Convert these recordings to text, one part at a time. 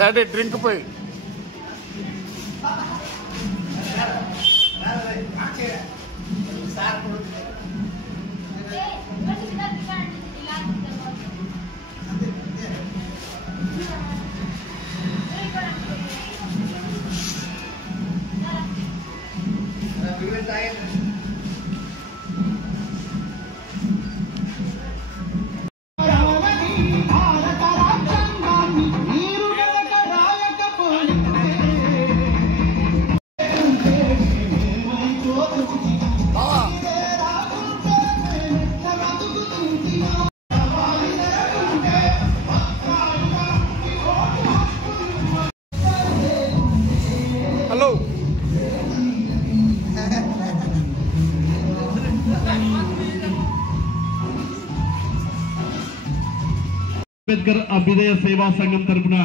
Daddy drink పోయి అంబేద్కర్ అభ్యుదయ సేవా సంఘం తరపున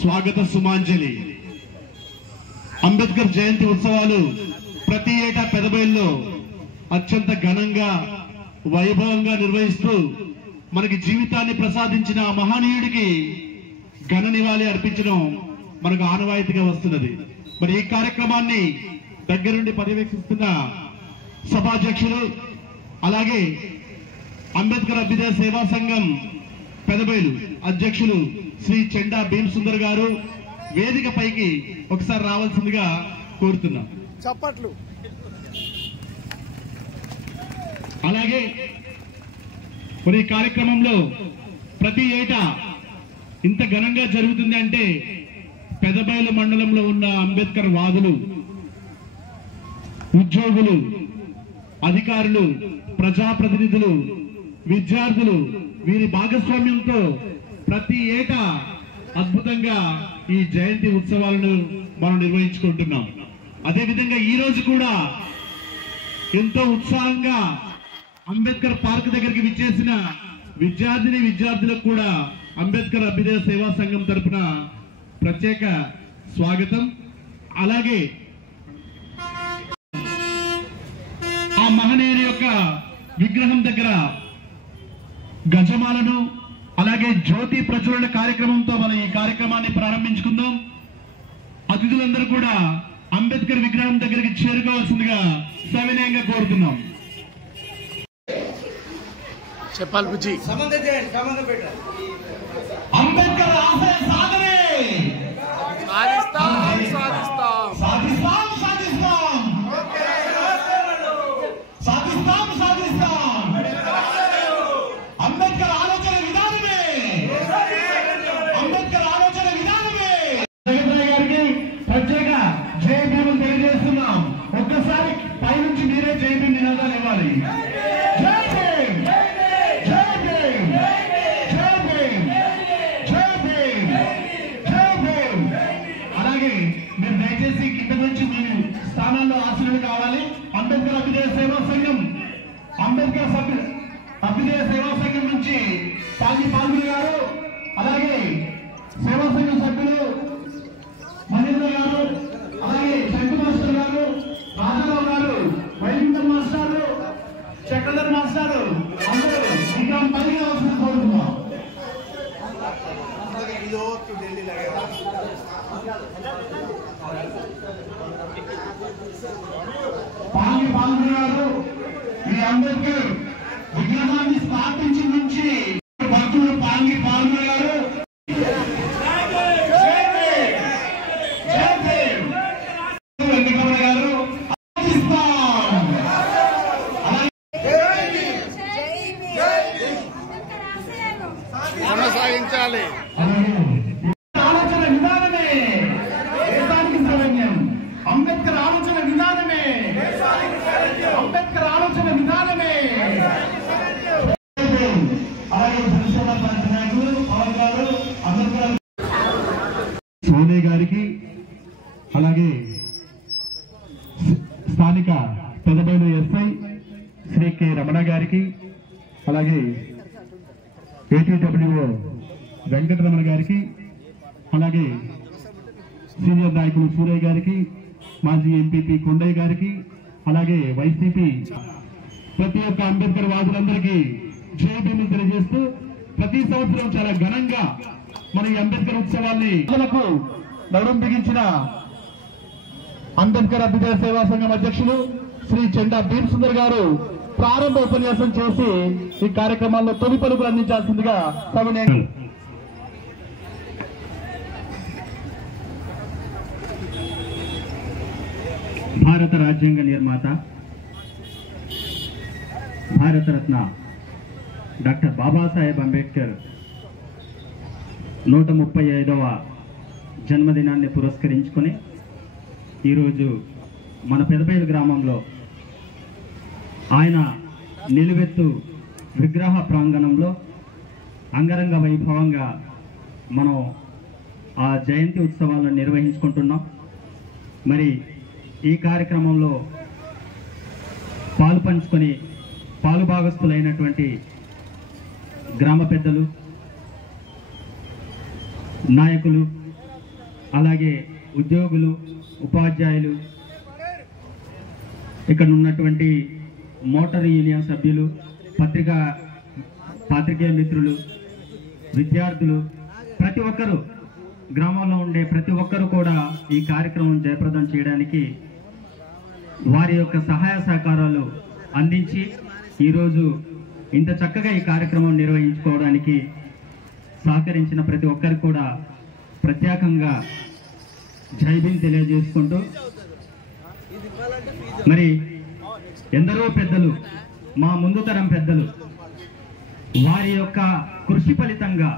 స్వాగత సుమాంజలి. అంబేద్కర్ జయంతి ఉత్సవాలు ప్రతి ఏటా పెదబయల్లో అత్యంత ఘనంగా వైభవంగా నిర్వహిస్తూ మనకి జీవితాన్ని ప్రసాదించిన మహనీయుడికి ఘన నివాళి అర్పించడం మనకు ఆనవాయితీగా వస్తున్నది. మరి ఈ కార్యక్రమాన్ని దగ్గరుండి పర్యవేక్షిస్తున్న సభాధ్యక్షులు అలాగే అంబేద్కర్ అభ్యుదయ సేవా సంఘం పెదబయలు అధ్యక్షులు శ్రీ చెండా భీమ్ సుందర్ గారు వేదిక పైకి ఒకసారి రావాల్సిందిగా కోరుతున్నాం. చప్పట్లు. అలాగే మరి కార్యక్రమంలో ప్రతి ఏటా ఇంత ఘనంగా జరుగుతుంది అంటే పెదబయలు మండలంలో ఉన్న అంబేద్కర్ వాదులు, ఉద్యోగులు, అధికారులు, ప్రజాప్రతినిధులు, విద్యార్థులు వీరి భాగస్వామ్యంతో ప్రతి ఏటా అద్భుతంగా ఈ జయంతి ఉత్సవాలను మనం నిర్వహించుకుంటున్నాం. అదేవిధంగా ఈ రోజు కూడా ఎంతో ఉత్సాహంగా అంబేద్కర్ పార్క్ దగ్గరికి విచ్చేసిన విద్యార్థులకు కూడా అంబేద్కర్ అభ్యుదయ సేవా సంఘం తరపున ప్రత్యేక స్వాగతం. అలాగే ఆ మహనీయుని యొక్క విగ్రహం దగ్గర గజమాలను అలాగే జ్యోతి ప్రజ్వలన కార్యక్రమంతో మనం ఈ కార్యక్రమాన్ని ప్రారంభించుకుందాం. అతిథులందరూ కూడా అంబేద్కర్ విగ్రహం దగ్గరికి చేరుకోవాల్సిందిగా సవినయంగా కోరుతున్నాం. చెప్పాలి బుజ్జి. అంబేద్కర్ ఆశయ సాధనే సాధిస్తాం సాధిస్తాం సాధిస్తాం సాధిస్తాం సాధిస్తాం సాధిస్తాం. అంబేద్కర్ ఆలోచన విధానమే అంబేద్కర్ ఆలోచన విధానమే. జగన్ గారికి ప్రత్యేక జై భీములు తెలియజేస్తున్నాం. ఒక్కసారి పైనుంచి మీరే జై భీమ్ నినాదాలు ఇవ్వాలి. జై భీమ్ జై భీమ్ జై భీమ్ జై భీమ్ జై భీమ్. అలాగే మీరు దయచేసి కింద నుంచి మీ స్థానాల్లో ఆశీర్వాదం కావాలి. అంబేద్కర్ అభ్యుదయ సేవా సంఘం అంబేద్కర్ అభ్యుదయ సేవా సంఘం నుంచి పాల్గొని గారు అలాగే సేవా సంఘం సభ్యులు మహేంద్ర గారు అలాగే శంకు మాస్టర్ గారు రాజారావు గారు వైకుంఠం మాస్టారు చక్రధర్ మాస్టారు అందరూ ఇంకా పైకి అవసరం కోరుతున్నాం. పాల్గొని గారు ఈ అంబేద్కర్ విగ్రహాన్ని స్థాపించి నుంచి భక్తులు పాల్గొని గారు కొనసాగించాలి. ఆలోచన విధానమే దేశానికి శరణ్యం. అంబేద్కర్ ఆలోచన విధానమే అంబేద్కర్ ఆలోచన విధానమే. అలాగే జనసేన పార్టీ నాయకులు పవన్ గారు అంబేద్కర్ సోనే గారికి అలాగే స్థానిక పెదబయలు ఎస్ఐ శ్రీ కె రమణ గారికి అలాగే ఏటీడబ్ల్యూఓ వెంకటరమణ గారికి అలాగే సీనియర్ నాయకులు సూరయ్య గారికి మాజీ ఎంపీపీ కొండయ్య గారికి అలాగే వైసీపీ ప్రతి ఒక్క అంబేద్కర్ వాదులందరికీ జై భీములు తెలియజేస్తూ ప్రతి సంవత్సరం చాలా ఘనంగా మన ఈ అంబేద్కర్ ఉత్సవాన్ని నడుం బిగించిన అంబేద్కర్ అభ్యుదయ సేవా సంఘం అధ్యక్షులు శ్రీ చెండా భీమ్ సుందర్ గారు ప్రారంభ ఉపన్యాసం చేసి ఈ కార్యక్రమాల్లో తొలి పలుకులు అందించాల్సిందిగా సభను భారత రాజ్యాంగ నిర్మాత భారతరత్న డాక్టర్ బాబాసాహెబ్ అంబేద్కర్ 135వ జన్మదినాన్ని పురస్కరించుకొని ఈరోజు మన పెదపేలు గ్రామంలో ఆయన నిలువెత్తు విగ్రహ ప్రాంగణంలో అంగరంగ వైభవంగా మనం ఆ జయంతి ఉత్సవాలను నిర్వహించుకుంటున్నాం. మరి ఈ కార్యక్రమంలో పాలు పంచుకొని పాలుభాగస్తులైనటువంటి గ్రామ పెద్దలు, నాయకులు, అలాగే ఉద్యోగులు, ఉపాధ్యాయులు, ఇక్కడ ఉన్నటువంటి మోటార్ యూనియన్ సభ్యులు, పాత్రికేయ మిత్రులు, విద్యార్థులు, ప్రతి ఒక్కరూ గ్రామంలో ఉండే ప్రతి ఒక్కరూ కూడా ఈ కార్యక్రమం జయప్రదం చేయడానికి వారి యొక్క సహాయ సహకారాలు అందించి ఈరోజు ఇంత చక్కగా ఈ కార్యక్రమం నిర్వహించుకోవడానికి సహకరించిన ప్రతి ఒక్కరికి కూడా ప్రత్యేకంగా జై భీమ్ తెలియజేసుకుంటూ, మరి ఎందరో పెద్దలు, మా ముందు తరం పెద్దలు వారి యొక్క కృషి ఫలితంగా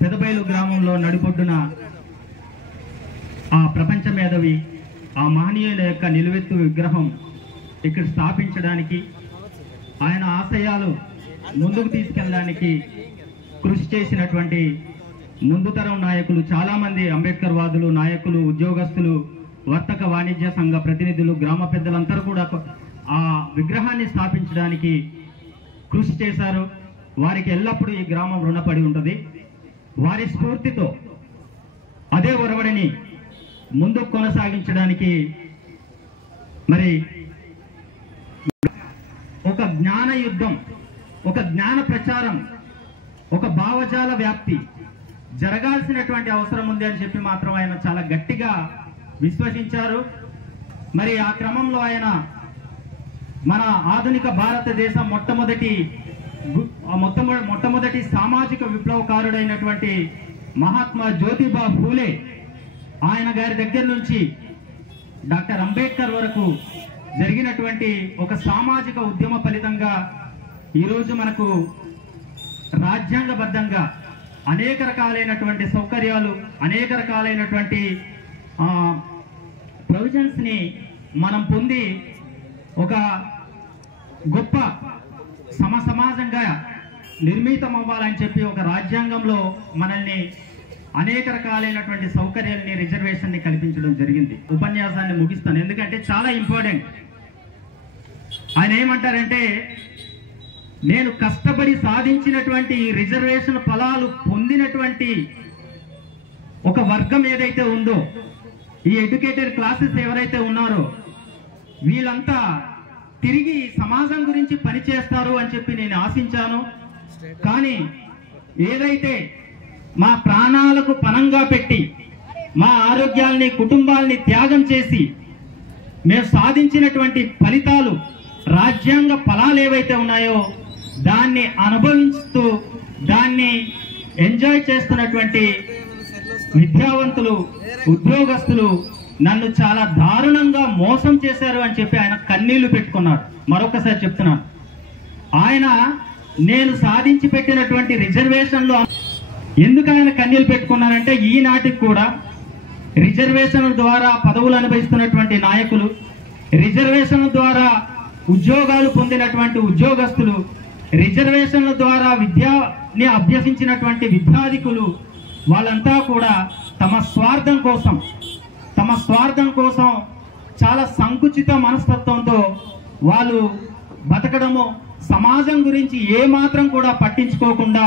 పెదబైలు గ్రామంలో నడిబొడ్డున ఆ ప్రపంచ మేధావి, ఆ మహనీయుల యొక్క నిలువెత్తు విగ్రహం ఇక్కడ స్థాపించడానికి, ఆయన ఆశయాలు ముందుకు తీసుకెళ్ళడానికి కృషి చేసినటువంటి ముందు తరం నాయకులు చాలామంది, అంబేద్కర్ వాదులు, నాయకులు, ఉద్యోగస్తులు, వర్తక వాణిజ్య సంఘ ప్రతినిధులు, గ్రామ పెద్దలందరూ కూడా ఆ విగ్రహాన్ని స్థాపించడానికి కృషి చేశారు. వారికి ఎల్లప్పుడూ ఈ గ్రామం రుణపడి ఉంటుంది. వారి స్ఫూర్తితో అదే ఒరవడిని ముందుకు కొనసాగించడానికి మరి ఒక జ్ఞాన యుద్ధం, ఒక జ్ఞాన ప్రచారం, ఒక భావజాల వ్యాప్తి జరగాల్సినటువంటి అవసరం ఉంది అని చెప్పి మాత్రం ఆయన చాలా గట్టిగా విశ్వసించారు. మరి ఆ క్రమంలో ఆయన మన ఆధునిక భారతదేశం మొట్టమొదటి సామాజిక విప్లవకారుడైనటువంటి మహాత్మా జ్యోతిబా ఫూలే ఆయన గారి దగ్గర నుంచి డాక్టర్ అంబేద్కర్ వరకు జరిగినటువంటి ఒక సామాజిక ఉద్యమ ఫలితంగా ఈరోజు మనకు రాజ్యాంగబద్ధంగా అనేక రకాలైనటువంటి సౌకర్యాలు, అనేక రకాలైనటువంటి ప్రొవిజన్స్ ని మనం పొంది ఒక గొప్ప సమాజంగా నిర్మితం అవ్వాలని చెప్పి ఒక రాజ్యాంగంలో మనల్ని అనేక రకాలైనటువంటి సౌకర్యాలని, రిజర్వేషన్ ని కల్పించడం జరిగింది. ఉపన్యాసాన్ని ముగిస్తాను, ఎందుకంటే చాలా ఇంపార్టెంట్. ఆయన ఏమంటారంటే, నేను కష్టపడి సాధించినటువంటి ఈ రిజర్వేషన్ ఫలాలు పొందినటువంటి ఒక వర్గం ఏదైతే ఉందో, ఈ ఎడ్యుకేటెడ్ క్లాసెస్ ఎవరైతే ఉన్నారో వీళ్ళంతా తిరిగి సమాజం గురించి పనిచేస్తారు అని చెప్పి నేను ఆశించాను. కానీ ఏదైతే మా ప్రాణాలకు పణంగా పెట్టి, మా ఆరోగ్యాల్ని, కుటుంబాల్ని త్యాగం చేసి మేము సాధించినటువంటి ఫలితాలు, రాజ్యాంగ ఫలాలు ఏవైతే ఉన్నాయో దాన్ని అనుభవిస్తూ దాన్ని ఎంజాయ్ చేస్తున్నటువంటి విద్యావంతులు, ఉద్యోగస్తులు నన్ను చాలా దారుణంగా మోసం చేశారు అని చెప్పి ఆయన కన్నీళ్లు పెట్టుకున్నాడు. మరొకసారి చెప్తున్నాను, ఆయన నేను సాధించి పెట్టినటువంటి రిజర్వేషన్లు ఎందుకు ఆయన కన్నీళ్లు పెట్టుకున్నారంటే, ఈనాటికి కూడా రిజర్వేషన్ల ద్వారా పదవులు అనుభవిస్తున్నటువంటి నాయకులు, రిజర్వేషన్ల ద్వారా ఉద్యోగాలు పొందినటువంటి ఉద్యోగస్తులు, రిజర్వేషన్ల ద్వారా విద్యని అభ్యసించినటువంటి విద్యాధికులు, వాళ్ళంతా కూడా తమ స్వార్థం కోసం చాలా సంకుచిత మనస్తత్వంతో వాళ్ళు బతకడము, సమాజం గురించి ఏ మాత్రం కూడా పట్టించుకోకుండా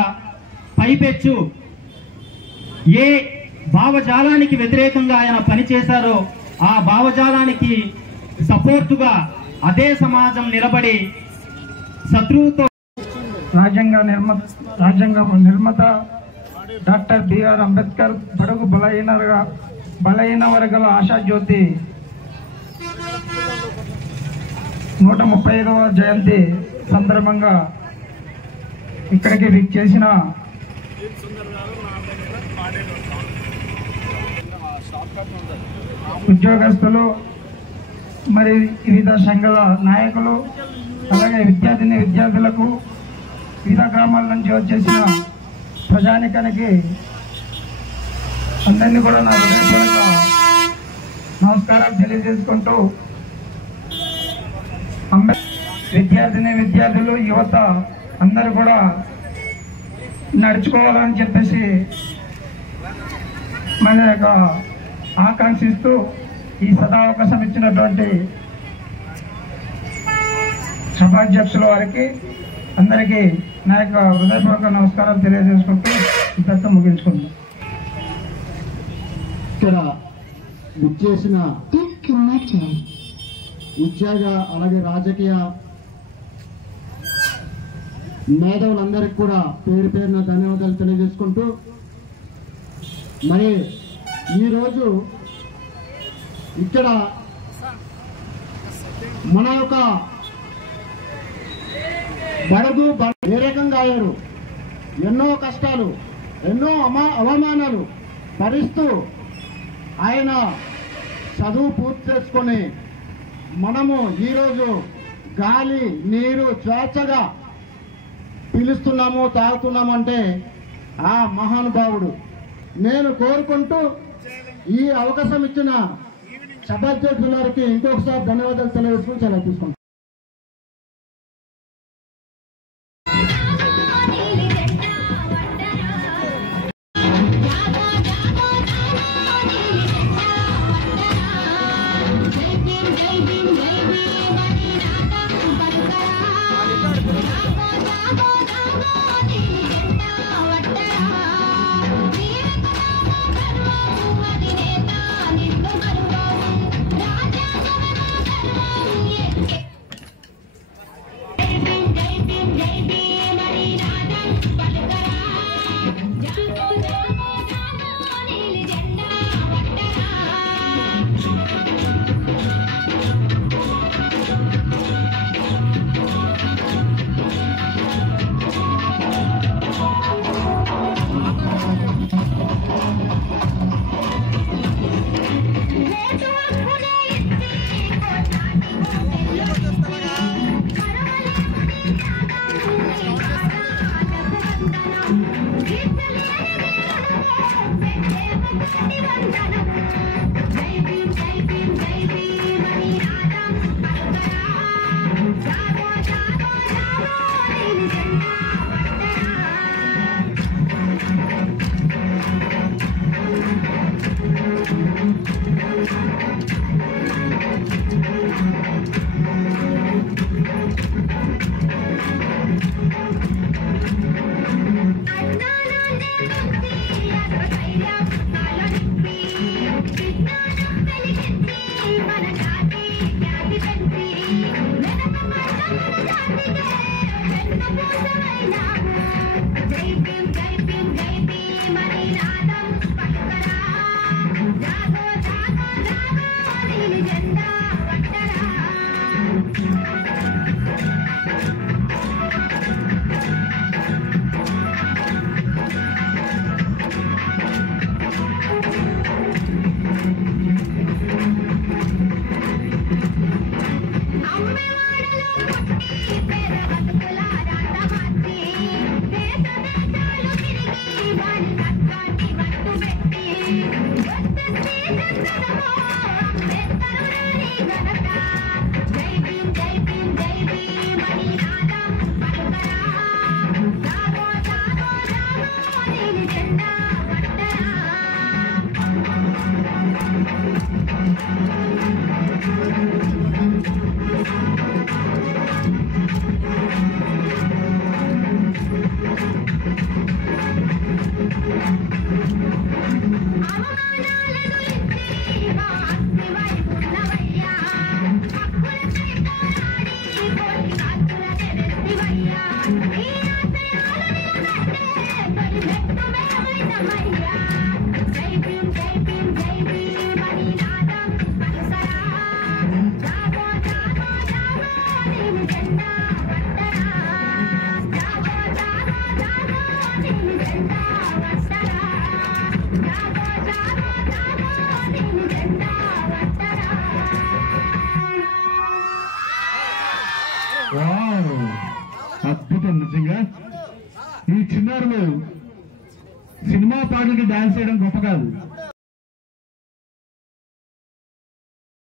పైపెచ్చు ఏ భావజాలానికి వ్యతిరేకంగా ఆయన పనిచేశారో ఆ భావజాలానికి సపోర్టుగా అదే సమాజం నిలబడి శత్రువుతో రాజ్యాంగ నిర్మాత డాక్టర్ బిఆర్ అంబేద్కర్ బడుగు బలహీన వర్గాల ఆశాజ్యోతి 135వ జయంతి సందర్భంగా ఇక్కడికి విచ్చేసిన ఉద్యోగస్తులు మరి వివిధ సంఘాల నాయకులు అలాగే విద్యార్థులకు వివిధ గ్రామాల నుంచి వచ్చేసిన ప్రజానికానికి అందరినీ కూడా నా హృదయపూర్వక నమస్కారాలు తెలియజేసుకుంటూ విద్యార్థులు యువత అందరూ కూడా నడుచుకోవాలని చెప్పేసి మన యొక్క ఆకాంక్షిస్తూ ఈ సదావకాశం ఇచ్చినటువంటి సభాధ్యక్షుల వారికి అందరికీ నా యొక్క హృదయపూర్వక నమస్కారాలు తెలియజేసుకుంటూ ఇంతతో ముగించుకుంటాం. ఇక్కడ విచ్చేసిన ఉద్యోగ అలాగే రాజకీయ మేధావులందరికీ కూడా పేరు పేరున ధన్యవాదాలు తెలియజేసుకుంటూ మరి ఈరోజు ఇక్కడ మన యొక్క బడుగు ఏ రకంగా అయ్యారు, ఎన్నో కష్టాలు ఎన్నో అవమానాలు భరిస్తూ ఆయన చదువు పూర్తి చేసుకొని మనము ఈరోజు గాలి నీరు స్వేచ్ఛగా పీలుస్తున్నాము తాగుతున్నాము అంటే ఆ మహానుభావుడు. నేను కోరుకుంటూ ఈ అవకాశం ఇచ్చిన సభాధ్యక్షులకి ఇంకొకసారి ధన్యవాదాలు తెలియజేసుకుని సెలవు తీసుకుంటాను. అవమానాలను వావ్, అద్భుతం. నిజంగా ఈ చిన్నారులు సినిమా పాటలకి డాన్స్ చేయడం గొప్ప కాదు,